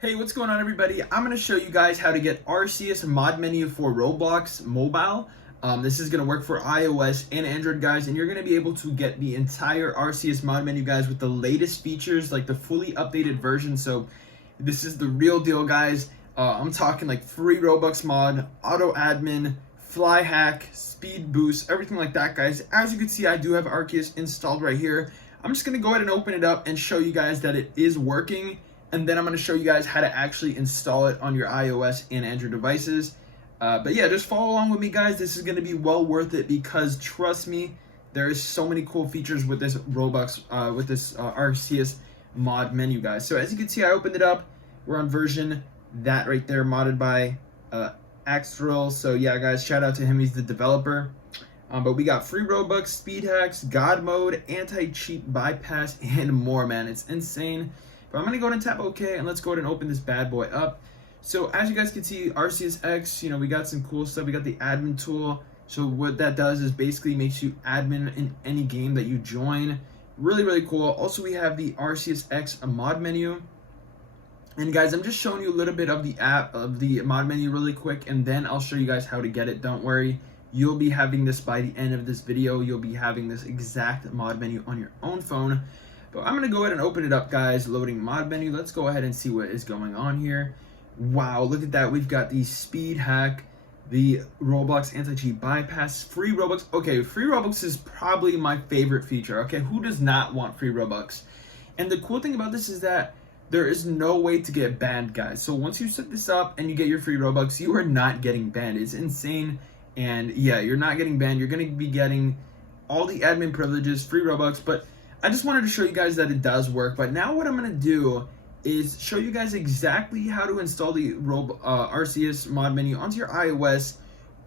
Hey, what's going on everybody? I'm going to show you guys how to get Arceus mod menu for Roblox mobile. This is going to work for iOS and Android guys, and you're going to be able to get the entire Arceus mod menu guys with the latest features, like the fully updated version. So this is the real deal guys. I'm talking like free Robux mod, auto admin, fly hack, speed boost, everything like that guys. As you can see, I do have Arceus installed right here. I'm just going to go ahead and open it up and show you guys that it is working. And then I'm going to show you guys how to actually install it on your iOS and Android devices. But yeah, just follow along with me guys. This is going to be well worth it because trust me, there is so many cool features with this Roblox, Arceus mod menu guys. So as you can see, I opened it up. We're on version that right there, modded by Axtril. So yeah guys, shout out to him, he's the developer. But we got free Robux, speed hacks, God mode, anti-cheat bypass, and more, man. It's insane. But I'm going to go ahead and tap OK, and let's go ahead and open this bad boy up. So as you guys can see, Arceus X, we got some cool stuff. We got the admin tool. So what that does is basically makes you admin in any game that you join. Really, really cool. Also, we have the Arceus X mod menu. And guys, I'm just showing you a little bit of the mod menu really quick, and then I'll show you guys how to get it. Don't worry. You'll be having this by the end of this video. You'll be having this exact mod menu on your own phone. But I'm going to go ahead and open it up, guys. Loading mod menu. Let's go ahead and see what is going on here. Wow, look at that. We've got the speed hack, the Roblox anti-cheat bypass, free Robux. Okay, free Robux is probably my favorite feature. Okay, who does not want free Robux? And the cool thing about this is that there is no way to get banned, guys. So once you set this up and you get your free Robux, you are not getting banned. It's insane. And yeah, you're not getting banned. You're going to be getting all the admin privileges, free Robux, but I just wanted to show you guys that it does work. But now what I'm going to do is show you guys exactly how to install the Arceus mod menu onto your iOS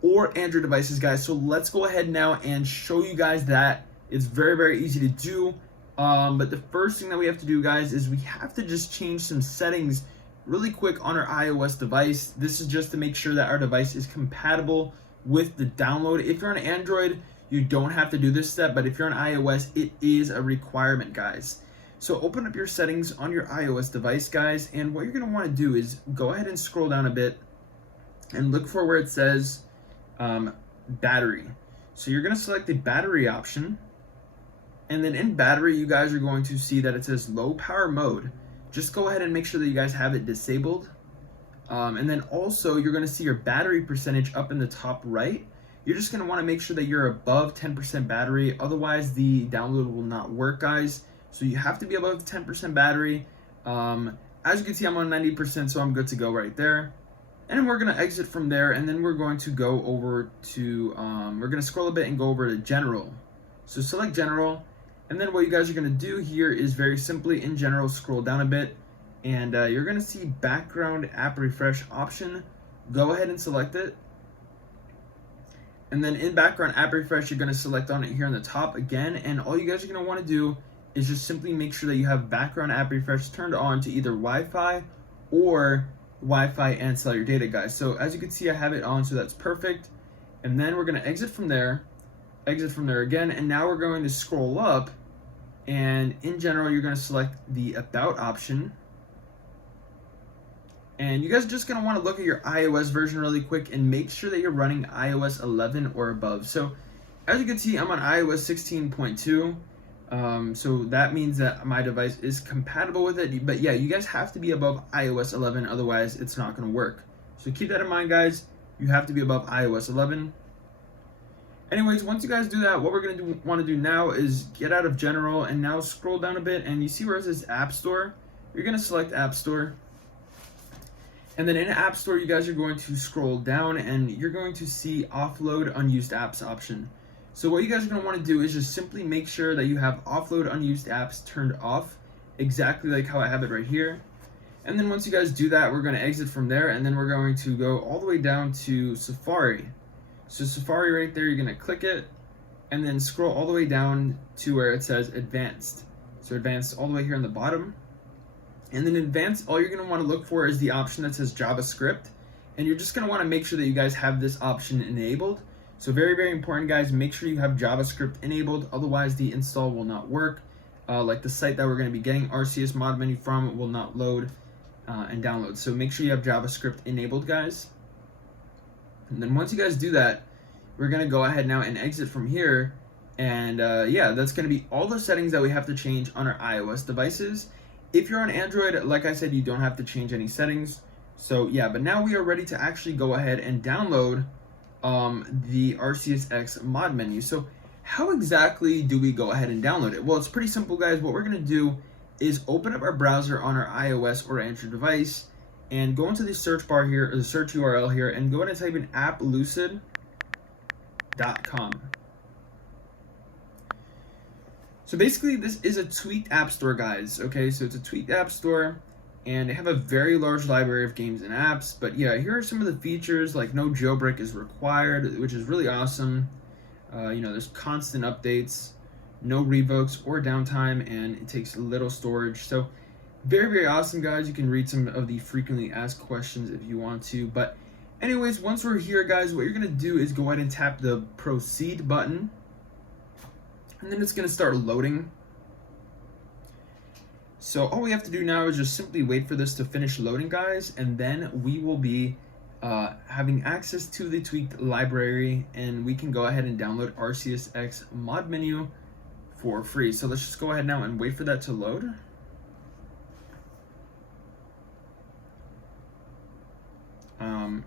or Android devices, guys. So let's go ahead now and show you guys that. It's very, very easy to do. But the first thing that we have to do, guys, is we have to just change some settings really quick on our iOS device. This is just to make sure that our device is compatible with the download. If you're on Android, you don't have to do this step, but if you're on iOS, it is a requirement, guys. So open up your settings on your iOS device, guys, and what you're going to want to do is go ahead and scroll down a bit and look for where it says battery. So you're going to select the battery option, and then in battery, you guys are going to see that it says low power mode. Just go ahead and make sure that you guys have it disabled. And then also, you're going to see your battery percentage up in the top right. You're just going to want to make sure that you're above 10% battery. Otherwise, the download will not work, guys. So you have to be above 10% battery. As you can see, I'm on 90%, so I'm good to go right there. And then we're going to exit from there, and then we're going to go over to, we're going to scroll a bit and go over to General. So select General, and then what you guys are going to do here is very simply, in General, scroll down a bit, and you're going to see Background App Refresh option. Go ahead and select it. And then in Background App Refresh, you're going to select on it here on the top again. And all you guys are going to want to do is just simply make sure that you have Background App Refresh turned on to either Wi-Fi or Wi-Fi and cellular data, guys. So as you can see, I have it on, so that's perfect. And then we're going to exit from there again. And now we're going to scroll up. And in General, you're going to select the About option. And you guys are just going to want to look at your iOS version really quick and make sure that you're running iOS 11 or above. So as you can see, I'm on iOS 16.2. So that means that my device is compatible with it. But yeah, you guys have to be above iOS 11. Otherwise, it's not going to work. So keep that in mind, guys. You have to be above iOS 11. Anyways, once you guys do that, what we're going to want to do now is get out of General and now scroll down a bit. And you see where it says App Store? You're going to select App Store. And then in App Store, you guys are going to scroll down and you're going to see Offload Unused Apps option. So what you guys are going to want to do is just simply make sure that you have Offload Unused Apps turned off, exactly like how I have it right here. And then once you guys do that, we're going to exit from there, and then we're going to go all the way down to Safari. So Safari right there, you're going to click it, and then scroll all the way down to where it says Advanced. So Advanced all the way here on the bottom. And then Advanced, all you're going to want to look for is the option that says JavaScript. And you're just going to want to make sure that you guys have this option enabled. So very, very important, guys. Make sure you have JavaScript enabled. Otherwise, the install will not work. Like the site that we're going to be getting Arceus mod menu from will not load. and download. So make sure you have JavaScript enabled, guys. And then once you guys do that, we're gonna go ahead now and exit from here. And yeah, that's gonna be all the settings that we have to change on our iOS devices. If you're on Android, like I said, you don't have to change any settings. So yeah, but now we are ready to actually go ahead and download the Arceus X mod menu. So how exactly do we go ahead and download it? Well, it's pretty simple, guys. What we're gonna do is open up our browser on our iOS or Android device and go into the search bar here, or the search URL here, and go ahead and type in applucid.com. So basically, this is a tweaked app store, guys. Okay, so it's a tweaked app store, and they have a very large library of games and apps. But yeah, here are some of the features, like no jailbreak is required, which is really awesome. You know, there's constant updates, no revokes or downtime, and it takes little storage. So very, very awesome, guys. You can read some of the frequently asked questions if you want to. But anyways, once we're here, guys, what you're gonna do is go ahead and tap the proceed button, and then it's gonna start loading. So all we have to do now is just simply wait for this to finish loading, guys, and then we will be having access to the tweaked library, and we can go ahead and download Arceus X mod menu for free. So let's just go ahead now and wait for that to load.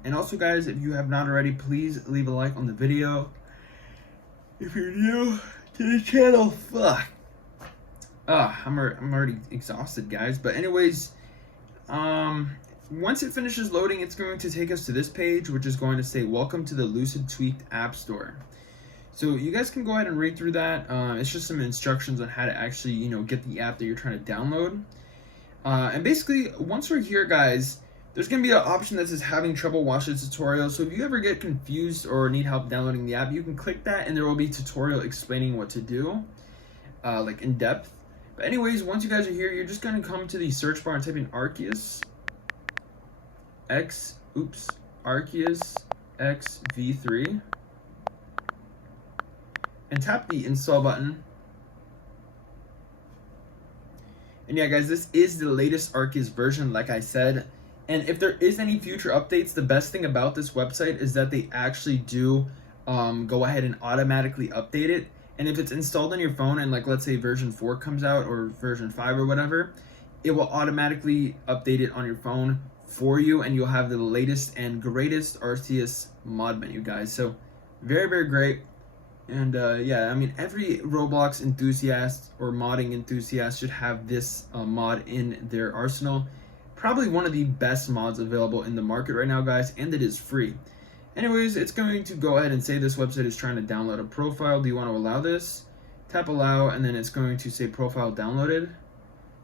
And also, guys, if you have not already, please leave a like on the video. If you're new to the channel, fuck. I'm already exhausted, guys. But anyways, once it finishes loading, it's going to take us to this page, which is going to say, welcome to the Lucid Tweaked App Store. So you guys can go ahead and read through that. It's just some instructions on how to actually, you know, get the app that you're trying to download. And basically, once we're here, guys, there's going to be an option that says having trouble, watch the tutorial. So if you ever get confused or need help downloading the app, you can click that and there will be a tutorial explaining what to do, like in depth. But anyways, once you guys are here, you're just going to come to the search bar and type in Arceus X V3 and tap the install button. And yeah, guys, this is the latest Arceus version, like I said. And if there is any future updates, the best thing about this website is that they actually do go ahead and automatically update it. And if it's installed on your phone and, like, let's say version 4 comes out or version 5 or whatever, it will automatically update it on your phone for you, and you'll have the latest and greatest Arceus mod menu, guys. So very, very great. And yeah, I mean, every Roblox enthusiast or modding enthusiast should have this mod in their arsenal. Probably one of the best mods available in the market right now, guys, and it is free. Anyways, it's going to go ahead and say this website is trying to download a profile. Do you want to allow this? Tap allow, and then it's going to say profile downloaded.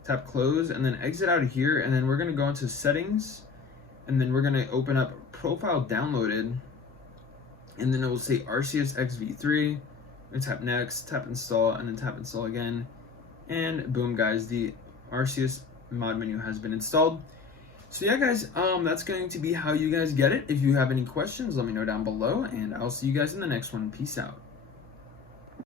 Tap close, and then exit out of here, and then we're going to go into settings, and then we're going to open up profile downloaded, and then it will say Arceus X V3. And tap next, tap install, and then tap install again, and boom, guys, the Arceus mod menu has been installed. So yeah, guys, that's going to be how you guys get it. If you have any questions, let me know down below, and I'll see you guys in the next one. Peace out.